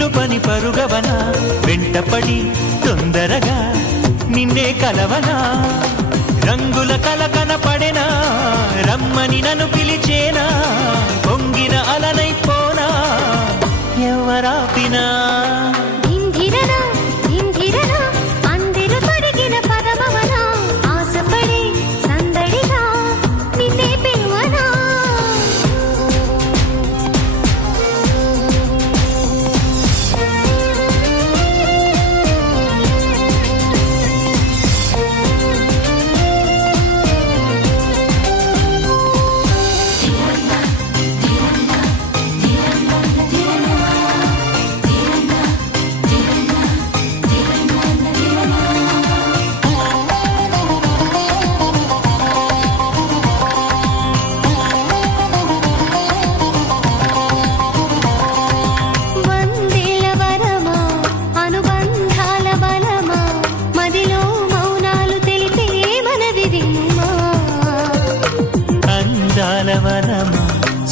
నిలుపని పరుగవనా వెంటపడి తొందరగా నిన్నే కలవనా రంగుల కలకన పడెనా రమ్మని నన్ను పిలిచేనా పొంగిన అలనైపోనా ఎవరాపినా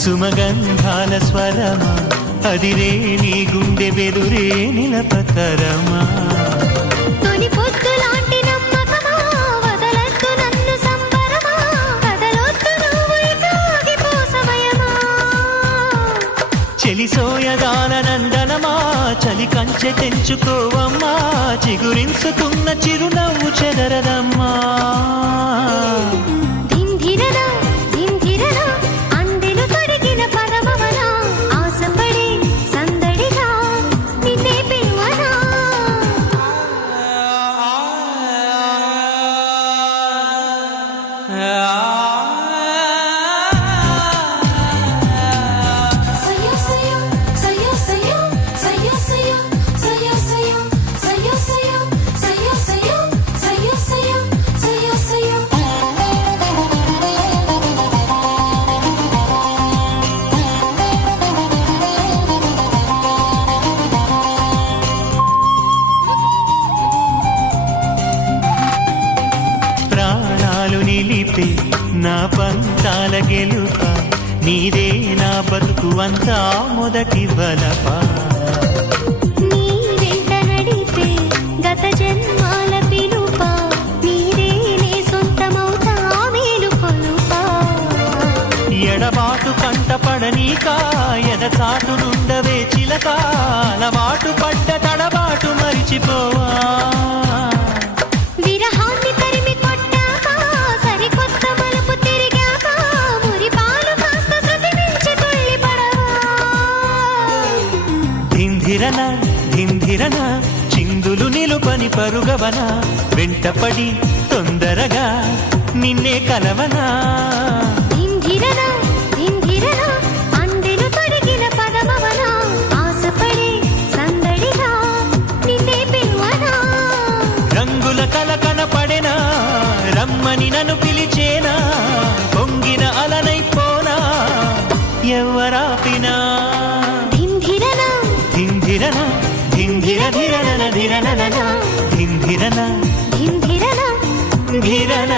సుమగంధాల స్వరమా అదిరే నీ గుండె బెదురే నిలపతరమా తొలి పొద్దులాంటి నమ్మకమా వదలొద్దు నన్ను సంబరమా కదలొద్దు నువ్వు ఇకాగిపో సమయమా చెలిసోయగాల నందనమా చలి కంచె తెంచుకోవమ్మా చిగురించుకున్న చిరునవ్వు చెదరదమ్మా నా పంతాల గెలుప నీదే నా బతుకు అంతా మొదటి బలపా నీ వెంట నడిపే గత జన్మాల పిలుప నీదే నీ సొంతమవుతా మేలు కొలుపా ఎడబాటు కంటపడనీకా ఎదచాటు నుండవే చిలక అలవాటు పడ్డ తడబాటు మరిచిపోవా ధింధిరన ధింధిరన చిందులు నిలుపని పరుగవనా వెంటపడి తొందరగా నిన్నే కలవనా ధింధిరన ధింధిరన అందెలు తొడిగిన పదమవనా ఆశపడి సందడిగా నిన్నే పిలువనా రంగుల కలకన పడెనా రమ్మని నన్ను పిలిచేనా పొంగిన అలనైపోనా ఎవరాపినా ధింధిరన ధింధిర ధిరన ధిరన ధింధిరన ధింధిరన ధిరన